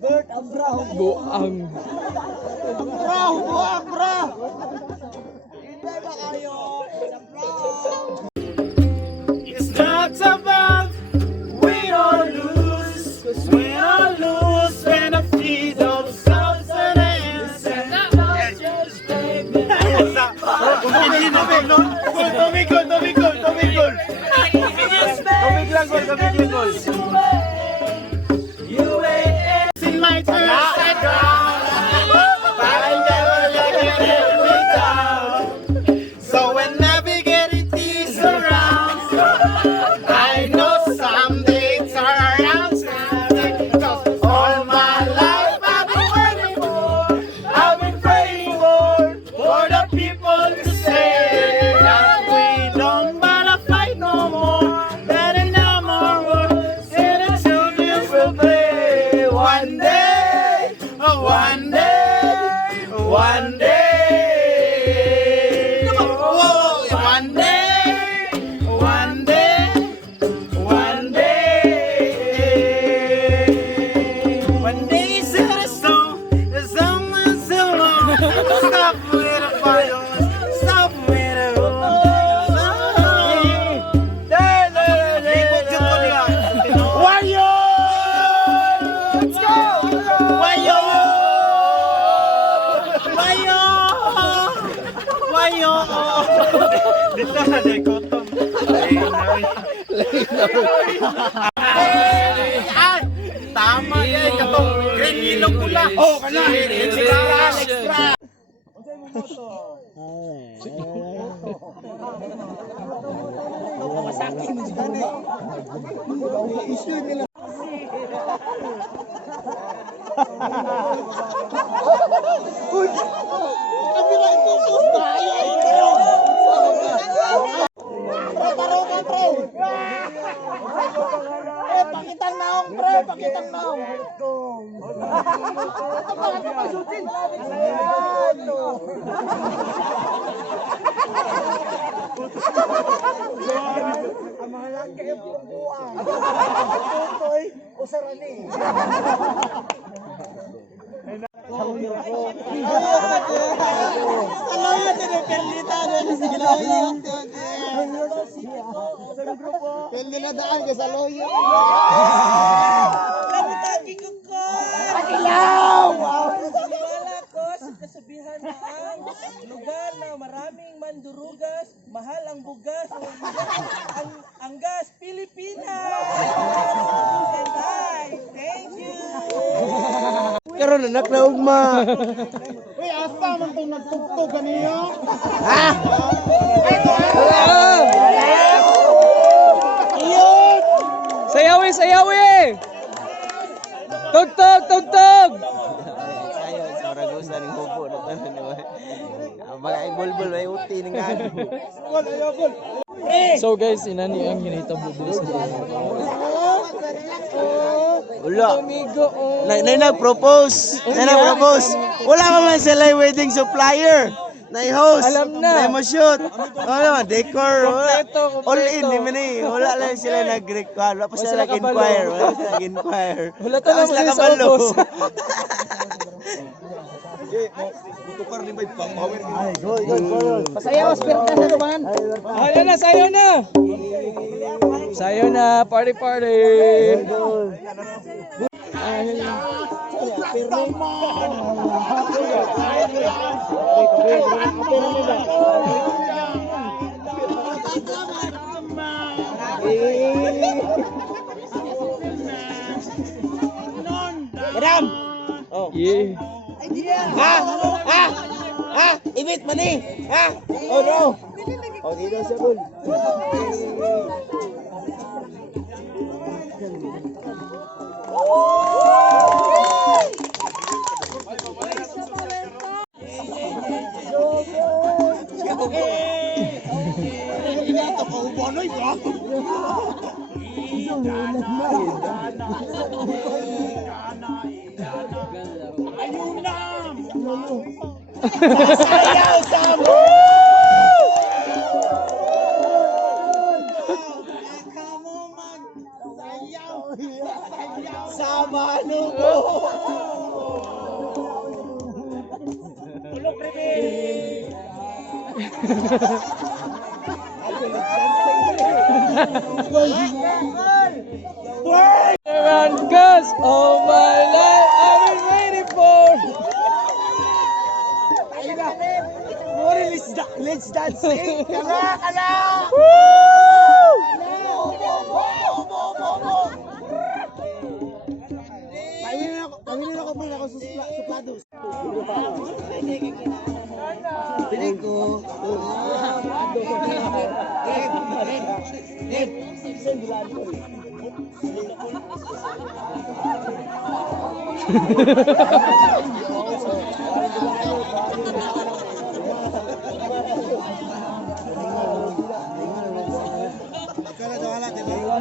Buang. It's not about win or lose, 'cause win or lose when I feed those substance and just baby. You ain't in my turn, I never let me down. So when navigativity's around, I know someday turn around. Cause all my life I've been waiting for, I've been praying for the people to say that we don't wanna fight no more, that in no more war, and the children will play one day, one day, one day. Whoa, one day, one day, one day. One day set a song, there's someone so long. Stop with the fire, stop with the Wayo! Let's go! Wayo! Wayo! Wayo! Dito na dikotom. Ay! Tama yan, katong green yellow pula. Oh, kana! Extra! Pakitang naong, pre! Pakitang naong! Ang mga laki yung buwan. Tutoy, usarani. Saloyo, tinipilita doon si Saloyo. Pwede na daan ka Saloyo. Labutaki ko ko! Akilaw! Siniwala ko sa kasabihan na ang lugar na maraming mandurugas, mahal ang bugas, ang gas, Pilipinas! And thank you! Karon anak na ugma. Uy, asa man itong nagtugtog kaniya? Ha? Iyot! Sayawi, sayawi! Tugtog, tugtog! Sayo, sa Ragusa ng hubo na tanan ni Way. Mga ibulbul ay uti ning gado. So guys, inani ang ginahitabo dito sa Wala. amigo. Oh. Nay nag-propose. Wala pa man sila yung wedding supplier. Nay-host. Alam na. Nay-mo-shoot. Wala, decor. Wala. Kompleto. All in, di man eh. Wala lang sila nag-require. Wala pa sila nag-inquire. Wala talaga sila sa kabalo. ubos. Pasayaw, spirit na sa duman. Sayo na, sayo na! Sayo na, party party! Ay, Kadam! Oh. yeah. Ibit mani! Ha? Oh no! Oh, dito sa bul. Sayaw sa mo! Sama mo! Around cause all my life I've been waiting for. Let's dance. Kala. Pamilya na ako po ako suplados. Piling ko. Kala daw ala, diba?